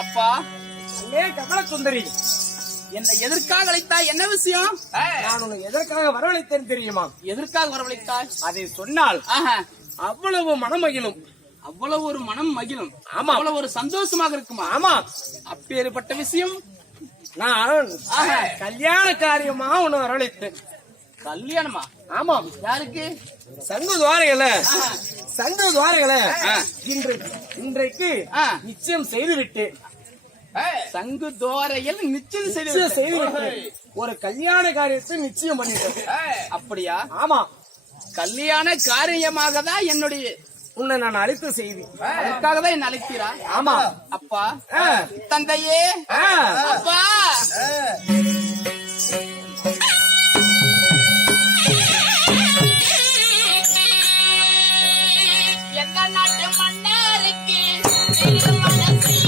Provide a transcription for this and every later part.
அப்பா கமல சுந்தரி, என்னை எதற்காக அழைத்தாய்? என்ன விஷயம்? நான் உன்னை எதற்காக வரவழைத்தேன் தெரியுமா? எதற்காக வரவழைத்தாய்? அதை சொன்னால் அவ்வளவு மனமகிழும். அவ்வளவு ஒரு மனம் மகிழும். ஆமா. அவ்வளவு ஒரு சந்தோஷமாக இருக்குமா? ஆமா. அப்பேற்பட்ட விஷயம் நான் கல்யாண காரியமா உன்னை வரவழைத்தேன். கல்யாணமா? ஆமாம். யாருக்கு? சங்கு துவாரங்களை இன்றைக்கு நிச்சயம் செய்துவிட்டு சங்கு துவாரையில் நிச்சயம் செய்துவிட்டு ஒரு கல்யாண காரியத்தை நிச்சயம் பண்ணிட்டேன். அப்படியா? ஆமா. கல்யாண காரியமாக தான் என்னுடைய உன்னை நான் அழைத்த செய்தி. அதுக்காக தான் என்ன அழைத்தீரா? ஆமா. அப்பா, தந்தையே, அப்பா, எந்த நாட்டு மன்னருக்கு திருமணம் செய்ய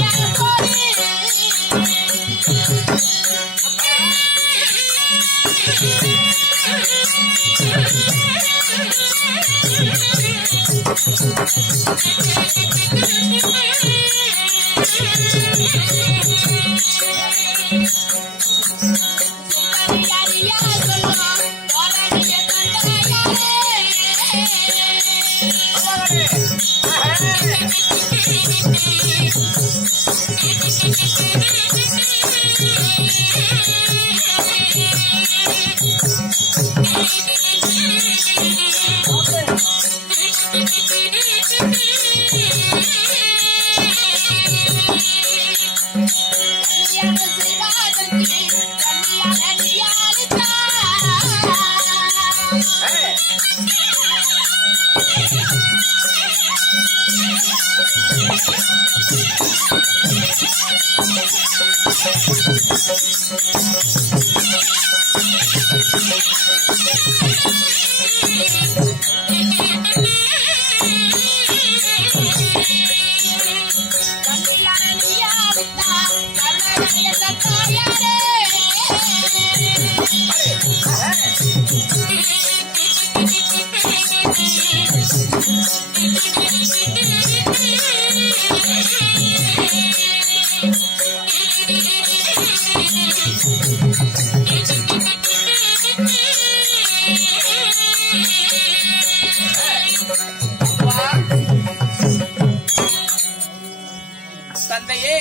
தந்தையே,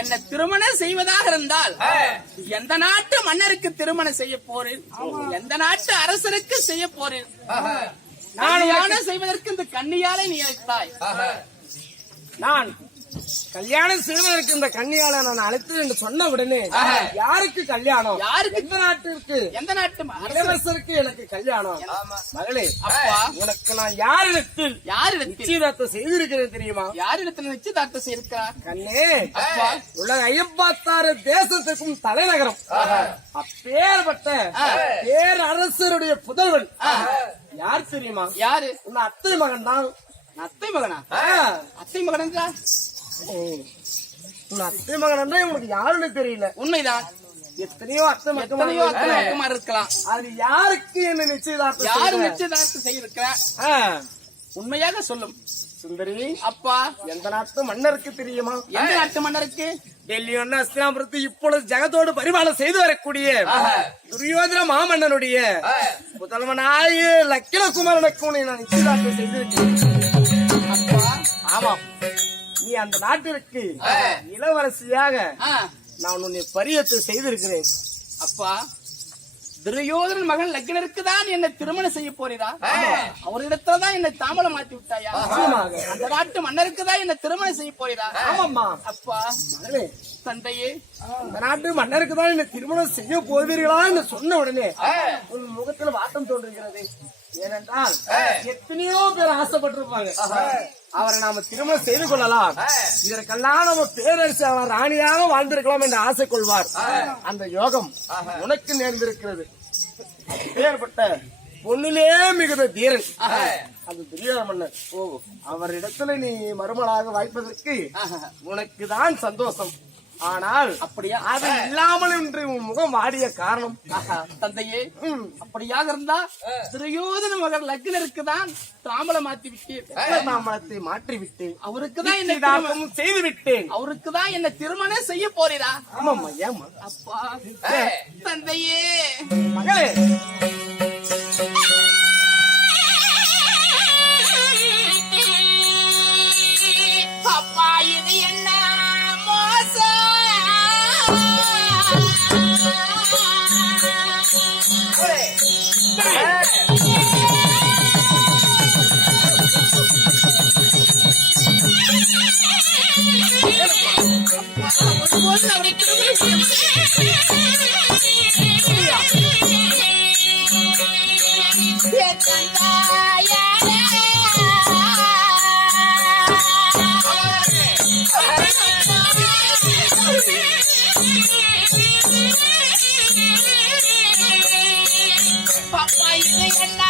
என்ன திருமணம் செய்வதாக இருந்தால் எந்த நாட்டு மன்னருக்கு திருமணம் செய்ய போறேன்? எந்த நாட்டு அரசருக்கு செய்ய போறேன்? நான் செய்வதற்கு இந்த கன்னியாலை நீ அழைத்தாய். நான் கல்யாணம் செய்வதற்கு இந்த கன்னியாலை நான் அழைத்து என்று சொன்ன உடனே யாருக்கு கல்யாணம்? யாருக்கு? எந்த நாட்டிற்கு? எந்த நாட்டு இளவரசருக்கு எனக்கு கல்யாணம். மகளே, அப்பா, உனக்கு நான் யாரிடத்தில் நிச்சயதார்த்தம் செய்திருக்கிறேன் தெரியுமா? யாரிடத்தில் நிச்சயதார்த்தம் செய்திருக்கிறார்? கண்ணே, அப்பா, உலக 56 தேசத்துக்கும் தலைநகரம். அப்பேற்பட்ட பேரரசருடைய புதல்வன் யார் தெரியுமா? யாரு? உன் அத்தை மகன் தான். அத்தை மகனா? அத்தை மகன் என்றால் உன் அத்தை மகன் உனக்கு யாருன்னு தெரியல. உண்மைதான். எத்தனையோ அத்தை மக்கமா இருக்கலாம். அது யாருக்கு என்ன நிச்சயதார்த்தம்? யாரு நிச்சயதார்த்தம் செய்திருக்க? உண்மையாக சொல்லும் சுந்தரி. அப்பா, எந்த நாட்டு மன்னருக்கு தெரியுமா? எந்த நாட்டு மன்னருக்கு? டெல்லி அஸ்தினாபுரத்து இப்பொழுது ஜெகத்தோடு பரிபாலம் செய்து வரக்கூடிய துரியோதன மாமன்னனுடைய புதல்வனாய லக்கின குமாரனுக்கு நான் நிச்சயதார்த்தம் செய்திருக்கிறேன். அப்பா, ஆமாம். நீ அந்த நாட்டிற்கு இளவரசியாக ஆ, நான் உன்னை பரியத்தை செய்திருக்கிறேன். அப்பா துரியோதனன் மகன் லக்கினருக்கு தான் என்ன திருமணம் செய்ய போறீரா? அவரிடத்துலதான் என்னை தாமலம் மாத்தி விட்டாயா? நிச்சயமாக. அந்த நாட்டு மன்னருக்கு தான் என்ன திருமணம் செய்ய போறீரா? ஆமாம்மா. அப்பா மகளே, தந்தையே, அந்த நாட்டு மன்னருக்கு தான் என்ன திருமணம் செய்ய போவீர்களா என்று சொன்ன உடனே உன் முகத்துல வாட்டம் தோன்றுகிறது. ஏனென்றால் எத்தனையோ பேர் ஆசைப்பட்டிருப்பாங்க அவரை நாம திருமணம் செய்து கொள்ளலாம், இதற்கெல்லாம் நம்ம பேரரசு அவர் ராணியாக வாழ்ந்திருக்கலாம் என்று ஆசை கொள்வார். அந்த யோகம் உனக்கு நேர்ந்திருக்கிறது. ஏற்பட்ட பொண்ணிலே மிகுந்த தீரன் அது துரியோதன மன்னர். அவரிடத்துல நீ மருமலாக வாய்ப்பதற்கு உனக்கு தான் சந்தோஷம். ஆனால் அப்படியா? அது இல்லாமல் இன்று உன் முகம் வாடிய காரணம். தந்தையே, அப்படியாக இருந்தா துரியோதன மகன் லக்கினருக்கு தான் தாமலம் மாத்தி விட்டேன். தாமலத்தை மாற்றி விட்டேன். அவருக்கு தான் என்ன நிச்சயதார்த்தமும் செய்து விட்டேன். அவருக்கு தான் என்ன திருமணம் செய்ய போறீரா? ஆமாம்மா. ஏமா அப்பா தந்தையே, மகளே, அப்பா இது என்ன மோசம்? ஒருபோது அவரை திருமணம் செய்ய பாப்பா இது என்ன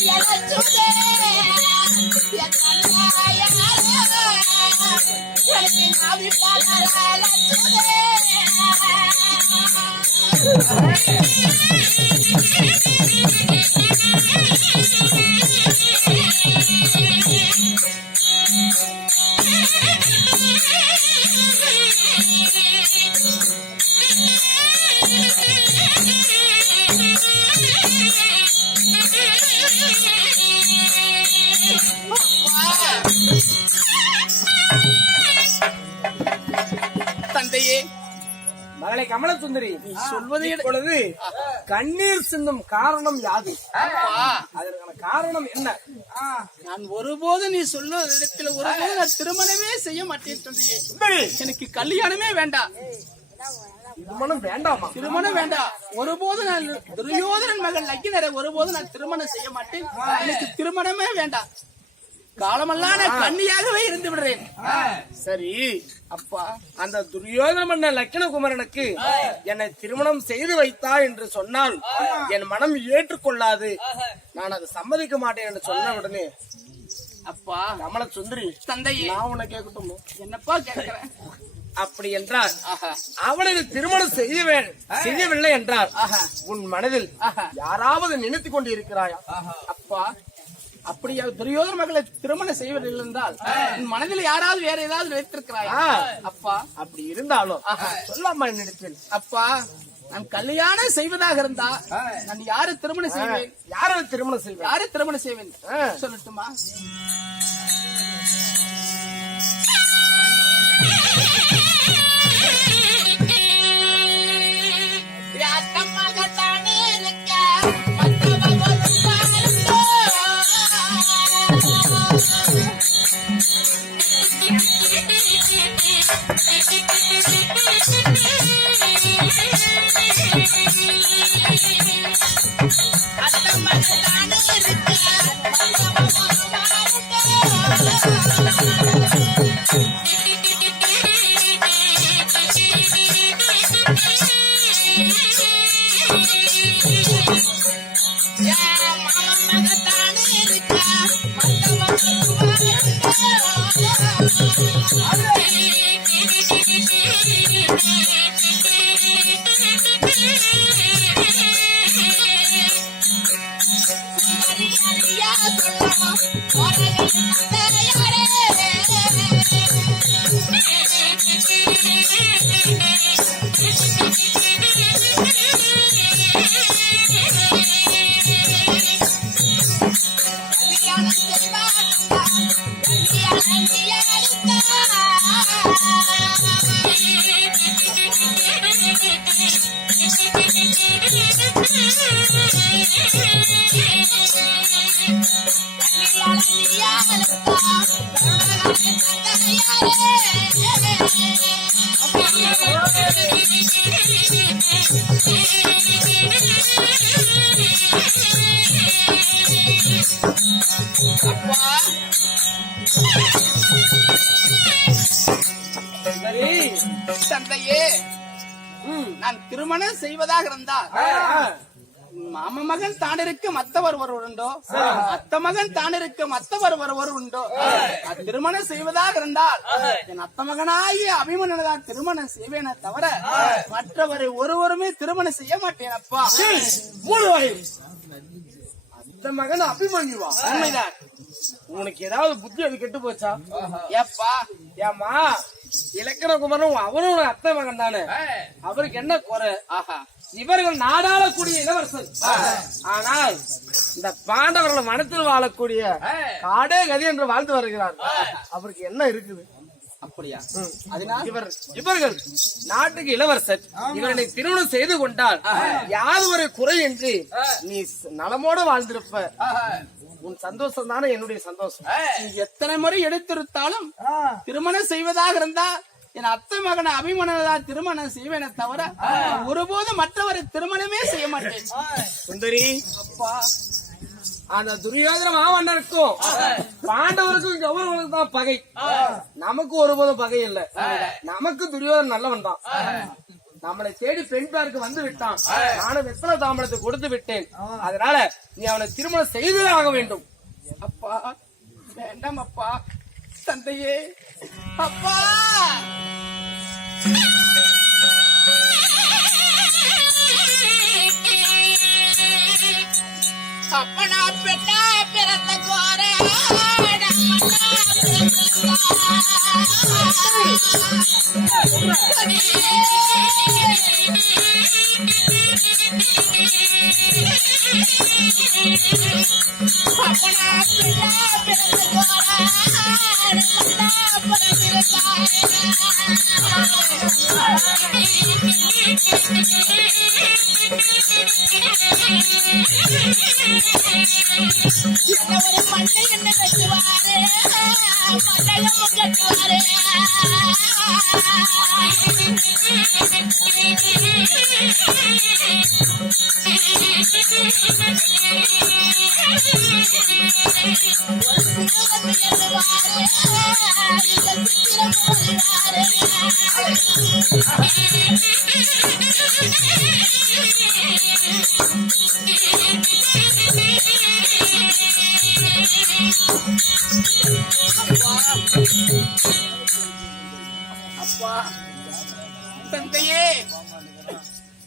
Let தந்தையே, மகளை கமலசுந்தரி, நீ சொல்வதை இப்பொழுது கண்ணீர் சிந்தும் காரணம் யாது? அப்பா, அதற்கான காரணம் என்ன? நான் ஒருபோது நீ சொல்ல இடத்துல ஒருபோது நான் திருமணமே செய்ய மாட்டேன் தந்தையே. சுந்தரி, எனக்கு கல்யாணமே வேண்டாம், திருமணம் வேண்டாமா? திருமணம் வேண்டாம். ஒருபோது நான் துரியோதனன் மகன் லக்கினரை ஒருபோது நான் திருமணம் செய்ய மாட்டேன். எனக்கு திருமணமே வேண்டாம். காலமெல்லாம் நான் கன்னியாகவே இருந்து விடுறேன். சரி, அப்பா, அந்த துரியோதன மன்ன லக்கினகுமரனுக்கு என்னை திருமணம் செய்து வைத்தா என்று சொன்னால் என் மனம் ஏற்றுக்கொள்ளாது, நான் அதை சம்மதிக்க மாட்டேன் என்று சொன்ன உடனே, அப்பா, கமல சுந்தரி, தந்தையே, நான் உன்னை கேட்கட்டும், என்னப்பா கேட்கிறேன்? அப்படி என்றால் ஆஹா, அவளுக்கு திருமணம் செய்யவில்லை என்றால் உன் மனதில் யாராவது நினைத்துக் கொண்டு இருக்கிறாயா? அப்பா, அப்படியா துரியோதன மகளை திருமணம் செய்வதில்லை என்றால் உன் மனதில் யாராவது வேற ஏதாவது நினைத்திருக்கிறாயா? அப்பா, அப்படி இருந்தாலும் சொல்லாமா என்னிடத்தில்? அப்பா, நான் கல்யாணம் செய்வதாக இருந்தா நான் யாரு திருமணம் செய்வேன்? யாரை திருமணம் செய்வேன்? யாரு திருமணம் செய்வேன் சொல்லட்டுமா? தந்தையே, நான் திருமணம் செய்வதாக இருந்தால் மாம மகன் தானிருக்கு மத்தவர் ஒருவர் உண்டோ, அத்த மகன் தானிருக்கு மத்தவர் ஒருவர் உண்டோ, திருமணம் செய்வதாக இருந்தால் என் அத்த மகனாகிய அபிமன்யுதான் திருமணம் செய்வேனே தவிர மற்றவரை ஒருவருமே திருமணம் செய்ய மாட்டேன். அப்பா, அத்த மகன் அபிமன்யுவா? உண்மைதான். உனக்கு ஏதாவது புத்தி அது கெட்டு போச்சா? ஏப்பா, ஏமா இலக்கணகுமரன் அவரும் அத்தை மகன் தானே, அவருக்கு என்ன குறை? இவர்கள் நாடாளக்கூடிய இளவரசர், ஆனால் இந்த பாண்டவர்கள் மனத்தில் வாழக்கூடிய காடே கதி என்று வாழ்ந்து வருகிறார். அவருக்கு என்ன இருக்குது? அப்படியா? அதனால் இவர்கள் நாட்டுக்கு இளவரசர், இவர்களை திருமணம் செய்து கொண்டால் யாது ஒரு குறை என்று நீ நலமோடு வாழ்ந்திருப்ப. உன் சந்தோஷம் தானே என்னுடைய சந்தோஷம். எத்தனை முறை எடுத்திருத்தாலும் திருமணம் செய்வதாக இருந்தா என் அத்தை மகனை அபிமன்யுதான் திருமணம் செய்வேனே தவிர ஒருபோதும் மற்றவரை திருமணமே செய்ய மாட்டேன். சுந்தரி, அப்பா, அந்த துரியோதன மாமன்னருக்கும் பாண்டவருக்கும் கௌரவனுக்கு தான் பகை, நமக்கு ஒருபோதும் பகை இல்லை. நமக்கு துரியோதன நல்லவன் தான். நம்மளை தேடி பெண் பார்க்க வந்து விட்டான், நானும் வெத்தலை தாம்பளத்தை கொடுத்து விட்டேன். அதனால நீ அவனை திருமணம் செய்தே ஆக வேண்டும். அப்பா, வேண்டாம் அப்பா. தந்தையே, அப்பா, அப்பனா பெண்ணா பிறந்த கோர அப்பனா அப்பா தந்தையே,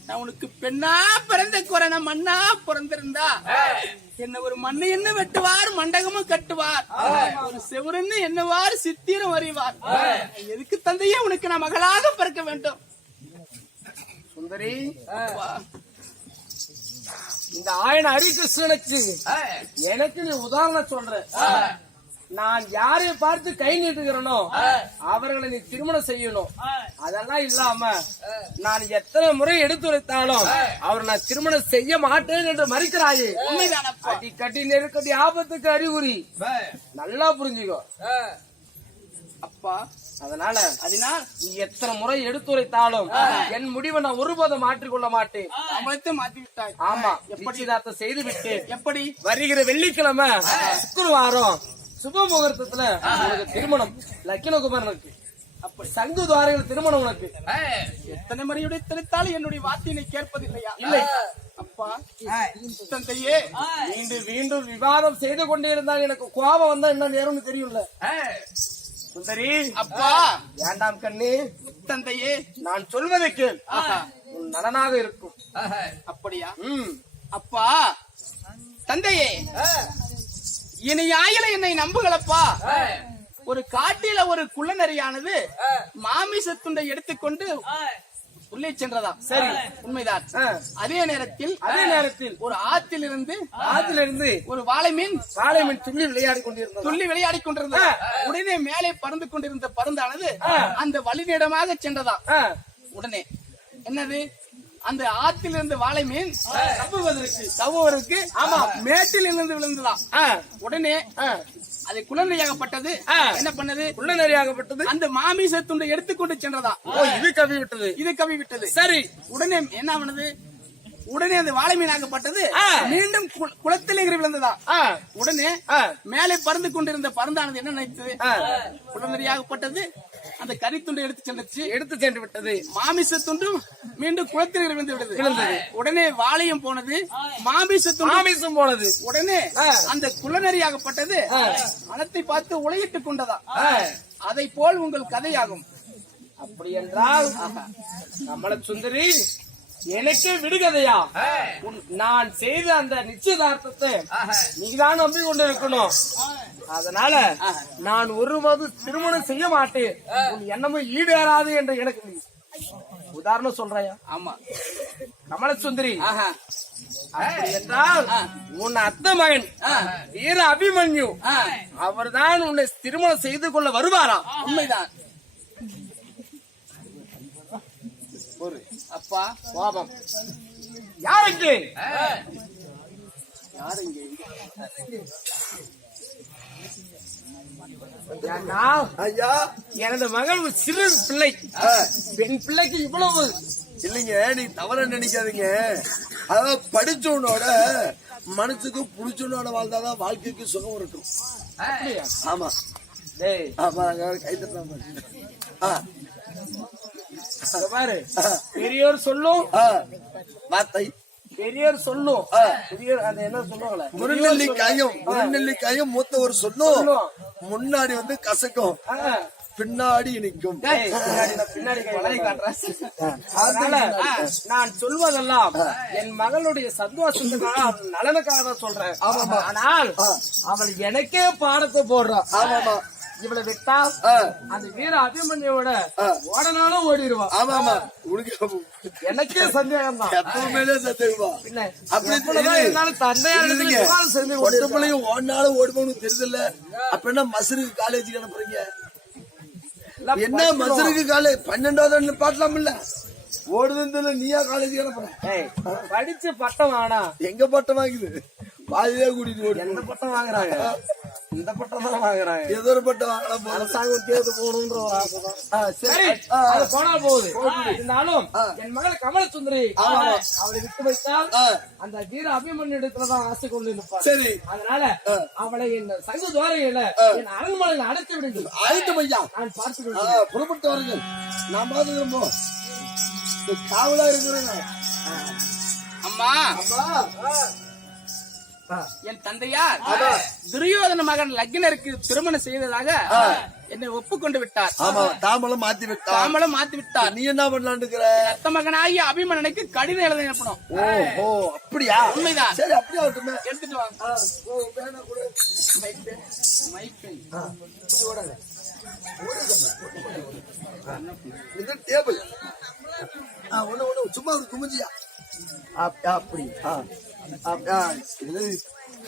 நான் உனக்கு பெண்ணா பிறந்த குறை மண்ணா பிறந்திருந்தா என்ன ஒரு மண்ணு என்ன வெட்டுவார், மண்டகமும் கட்டுவார், ஒரு செவருன்னு என்னவார், சித்திரம் அறிவார். எதுக்கு தந்தையே உனக்கு நான் மகளாக பிறக்க வேண்டும்? சுந்தரி, அப்பா, இந்த ஆயன் ஹரிகிருஷ்ணனுக்கு எனக்கு நீ உதாரணம் சொல்ற. நான் யாரை பார்த்து கை நீட்டுகிறனோ அவர்களை நீ திருமணம் செய்யணும். அதெல்லாம் இல்லாம நான் எத்தனை முறை எடுத்துரைத்தாலும் அவர் நான் திருமணம் செய்ய மாட்டேன் என்று மறுக்கிறாயே. உண்மைதானப்பா. அடிக்கடி நெருக்கடி ஆபத்துக்கு அறிகுறி. நல்லா புரிஞ்சுக்கோ அப்பா. அதனால நீ எத்தனை முறை எடுத்துரைத்தாலும் என் முடிவை நான் ஒருபோதும் மாற்றிக்கொள்ள மாட்டேன். அமர்த்து மாத்தி விட்டாய். ஆமா, நிச்சயதார்த்தம் செய்து விட்டேன். எப்படி? வருகிற வெள்ளிக்கிழமை சுக்கிரவாரம் சுப முகூர்த்தத்துல உனக்கு திருமணம். லக்கினகுமாரனுக்கு அப்படி சங்கு துவாரையில் திருமணம் உனக்கு. எத்தனை முறையுடைய தெரித்தாலும் என்னுடைய வார்த்தையை கேட்பதில்லையா? இல்லை அப்பா தந்தையே, மீண்டும் மீண்டும் விவாதம் செய்து கொண்டே இருந்தால் எனக்கு கோபம் வந்தா என்ன நேரம்னு தெரியும்ல. சுந்தரி, அப்பா வேண்டாம் கண்ணே. தந்தையே, நான் சொல்வதை கேள். உன் நலனாக இருக்கும். அப்படியா? அப்பா தந்தையே, இனி ஆயில என்னை நம்புகளப்பா. ஒரு காட்டில ஒரு குள்ளநரியானது மாமிசத்துண்டை எடுத்துக்கொண்டு உள்ளே சென்றதா? சரி, உண்மைதான். அதே நேரத்தில் ஒரு ஆத்திலிருந்து ஒரு வாழை மீன் துள்ளி விளையாடி கொண்டிருந்தது. உடனே மேலே பறந்து கொண்டிருந்த பருந்தானது அந்த வழிநீடமாக சென்றதா? உடனே என்னது, அந்த ஆத்தில் இருந்த வாழை மீன் சவுவதற்கு ஆமா மேட்டில் இருந்து விழுந்துதான். உடனே அது குள்ளநரியாகப்பட்டது. என்ன பண்ணது? குள்ளநரியாகப்பட்டது அந்த மாமிச துண்டை எடுத்துக்கொண்டு சென்றதா? இது கவி விட்டது. சரி, உடனே என்ன பண்ணது? உடனே அந்த வாழை மீனாகப்பட்டது மீண்டும் குளத்திலே விழுந்ததா? உடனே மேலே பறந்து கொண்டிருந்த பருந்தானது என்ன நினைத்தது? குள்ளநரியாகப்பட்டது அந்த கறி துண்டை எடுத்து சென்று விட்டது. மாமிச துண்டும் மீண்டும் குளத்தில் விழுந்து விட்டது. உடனே வாழையும் போனது, மாமிசம் போனது. உடனே அந்த குள்ளநரியாகப்பட்டது மனத்தை பார்த்து உலையிட்டுக் கொண்டதா? அதை போல் உங்கள் கதையாகும். அப்படி என்றால் கமல சுந்தரி, எனக்கே விடுகதையா? நான் செய்த அந்த நிச்சயதார்த்தத்தை நீதான் நம்பி கொண்டு இருக்கணும். அதனால நான் ஒருவது திருமணம் செய்ய மாட்டேன். உன் எண்ணமும் ஈடேறாது என்று எனக்கு நீ உதாரணம் சொல்றாயா? ஆமா கமல சுந்தரி, அப்படி என்றால் உன் அத்தை மகன் வீர அபிமன்யு அவர்தான் உன்னை திருமணம் செய்து கொள்ள வருவாரா? உண்மைதான் அப்பா. பாபம் யாருக்கு? எனது மகள் சிறு பிள்ளை, பெண் பிள்ளைக்கு இவ்வளவு இல்லைங்க, நீ தவற நினைக்காதீங்க. அதாவது படிச்சவனோட மனசுக்கு புடிச்சவனோட வாழ்ந்தாதான் வாழ்க்கைக்கு சுகம் இருக்கும். ஆமா ஆமா, கை தட்டா பாரு. பெரியோர் சொல்லும் வார்த்தை, பெரியோர் சொல்லும் அது என்ன சொல்லுவாங்களே, முருநெல்லிக்காயும் மூத்த ஒரு சொல்லும். முன்னாடி வந்து கசக்கும், பின்னாடி நிற்கும். அதனால நான் சொல்வதெல்லாம் என் மகளுடைய சந்தோஷத்துக்காக, நலனுக்காக சொல்றேன். ஆனால் அவள் எனக்கே பாடத்தை போடுறான். ஆமாமா, இவளை விட்டா அந்த வீர அபிமன்யோட ஓடனாலும் ஓடிடுவா. ஆமா ஆமா, உனக்கு எனக்கே சந்தேகம் தான். எப்பவுமே சந்தேகமா? அப்படி தந்தையார் ஒட்டப்பிள்ளையும் ஓடினாலும் ஓடுவோம் தெரியுதுல்ல. அப்ப என்ன மசருக்கு காலேஜுக்கு அனுப்புறீங்க? என்ன மசருக்கு காலேஜ் 12வது பாட்டலாம் இல்ல ஓடுதுன்னு நீயா காலேஜுக்கு அனுப்புற? படிச்சு பட்டம் வாங்கினா எங்க பட்டம் வாங்குது? பாதிலே கூட்டிட்டு ஓடி. எந்த பட்டம் வாங்குறாங்க? இந்த பட்டம் தான் வாங்குறாங்க. ஏதோ ஒரு பட்டம் வாங்கலாம், அரசாங்கம் தேர்வு போகணும்ன்ற ஒரு ஆசைதான். சரி, அது போனா போகுது. இருந்தாலும் என் மகள் கமல சுந்தரி அவளை விட்டு வைத்தால் அந்த வீர அபிமன்யு இடத்துலதான் ஆசை கொண்டு இருப்பார். சரி, அதனால அவளை என் சங்கு துவாரையில என் அரண்மனையில் அடைத்து விடுங்கள். ஆயிட்டு ஐயா, நான் பார்த்து புறப்பட்டு வருங்கள். நான் பார்த்துக்கிறோம். இந்த காவலா இருக்கிறேங்க அம்மா என் தந்தையார் துரியோதன மகன் லக்னருக்கு திருமணம் செய்ததாக என்னை ஒப்புக்கொண்டு விட்டார். ஆமா தாமலம் மாத்தி விட்டா தாமலம் மாத்தி விட்டார். நீ என்ன பண்ணலான்னு இருக்கிற ரத்த மகனாகிய அபிமன்னனுக்கு கடிதம் எழுத அனுப்பணும். ஓ அப்படியா உண்மைதான். சரி அப்படியே ஆகட்டுமே எடுத்துட்டு வாங்க. மைப்பென். இது டேபிள் ஒண்ணு சும்மா ஒரு குமிஞ்சியா அப்படி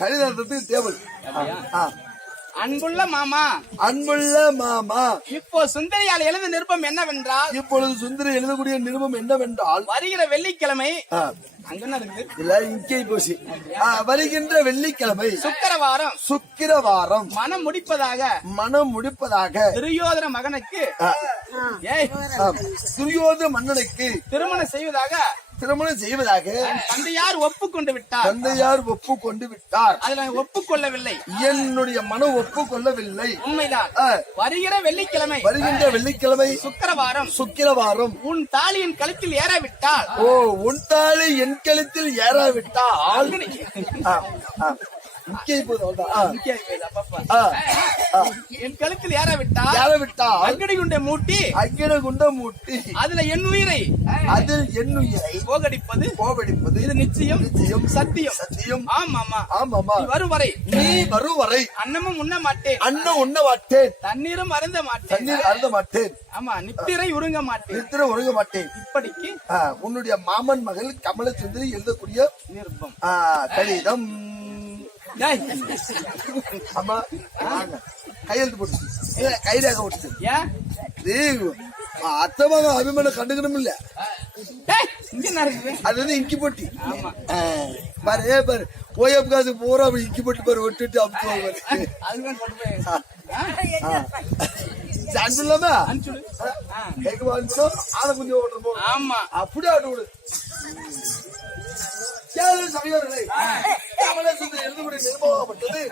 கழிதத்துக்கு டேபிள் அன்புள்ள மாமா அன்புள்ள மாமா இப்போ சுந்தரியால் எழுத நிருபம் என்னவென்றால் இப்பொழுது சுந்தரி எழுதக்கூடிய நிருபம் என்னவென்றால் வருகிற வெள்ளிக்கிழமை அங்கன்னு இருக்குது இல்ல இங்கே போச்சு வருகின்ற வெள்ளிக்கிழமை சுக்கிரவாரம் மனம் முடிப்பதாக துரியோதன மகனுக்கு துரியோதன மன்னனுக்கு திருமணம் செய்வதாக தந்தையார் ஒப்புக்கொண்டு விட்டார். அதில் ஒப்புக்கொள்ளவில்லை. என்னுடைய மனம் ஒப்புக்கொள்ளவில்லை. உண்மைதான். வருகின்ற வெள்ளிக்கிழமை சுக்கிரவாரம் உன் தாலி என் கழுத்தில் ஏறாவிட்டால் உன் தாலி என் கழுத்தில் ஏறாவிட்டால் என் கழுத்தில் ஏறாவிட்டால் அக்கடி குண்டை மூட்டி அதுல என் உயிரை போகடிப்பது இது நிச்சயம் சத்தியம். ஆமா வரும் வரை அன்னமும் உண்ண மாட்டேன் தண்ணீரும் அருந்த மாட்டேன். ஆமா நித்திரை உருங்க மாட்டேன். இப்படிக்கு உன்னுடைய மாமன் மகள் கமலசுந்தரி எழுதக்கூடிய நிருபம் கடிதம் ஆமா கையெழுத்து போட்டு கையிலாக போட்டு அத்தமாக அபிமானம் கண்டுக்கணும் இல்ல அது வந்து இங்கி போட்டி பாரு போயப் காசு பூரா இங்கி போட்டு பாரு விட்டுட்டு அனுப்புவாங்க அன்பு இல்லாம அனுப்பணும் ஆளை கொஞ்சம் ஓட்டுறோம் ஆமா அப்படியே ஆட்டு விடு சமயம் கமலசுந்தரி எழுதக்கூடிய நிர்வாகப்பட்டது